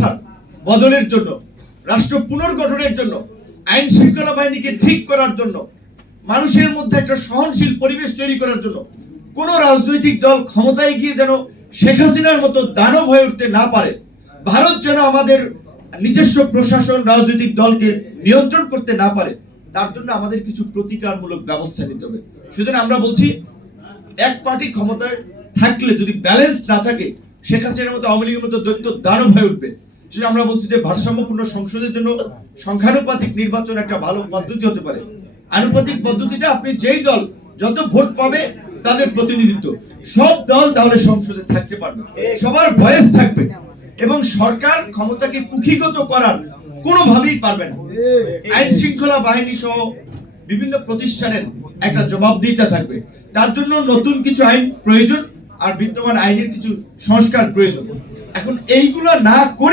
ব্যবস্থার বদলের জন্য, রাষ্ট্র পুনর্গঠনের জন্য, আইন শৃঙ্খলা বাহিনীকে ঠিক করার জন্য, মানুষের মধ্যে একটা সহনশীল পরিবেশ তৈরি করার জন্য কোন রাজনৈতিক দল ক্ষমতায় গিয়ে যেন শেখ হাসিনার মতো দানব হয়ে উঠতে না পারে, ভারত যেন আমাদের নিজস্ব প্রশাসন রাজনৈতিক দলকে নিয়ন্ত্রণ করতে না পারে, তার জন্য আমাদের কিছু প্রতিকারমূলক ব্যবস্থা নিতে হবে। সুতরাং আমরা বলছি, এক পার্টি ক্ষমতায় থাকলে যদি ব্যালেন্স না থাকে, শেখ হাসিনার মতো আওয়ামী লীগের মতো দৈত্য দানব হয়ে উঠবে। সেটা আমরা বলছি যে ভারসাম্যপূর্ণ সংসদের জন্য সংখ্যানুপাতিক নির্বাচন একটা ভালো পদ্ধতি হতে পারে। আনুপাতিক পদ্ধতিটা আপনি যেই দল যত ভোট পাবে তাদের প্রতিনিধিত্ব, সব দল তাহলে সংসদে থাকতে পারবে, সবার ভয়েস থাকবে, এবং সরকার ক্ষমতাকে কুক্ষিগত করার কোনোভাবেই পারবে না। আইন শৃঙ্খলা বাহিনী সহ বিভিন্ন প্রতিষ্ঠানের একটা জবাবদিহিতা থাকবে। তার জন্য নতুন কিছু আইন প্রয়োজন, আর বিদ্যমান আইনের কিছু সংস্কার প্রয়োজন। এখন এইগুলা না করে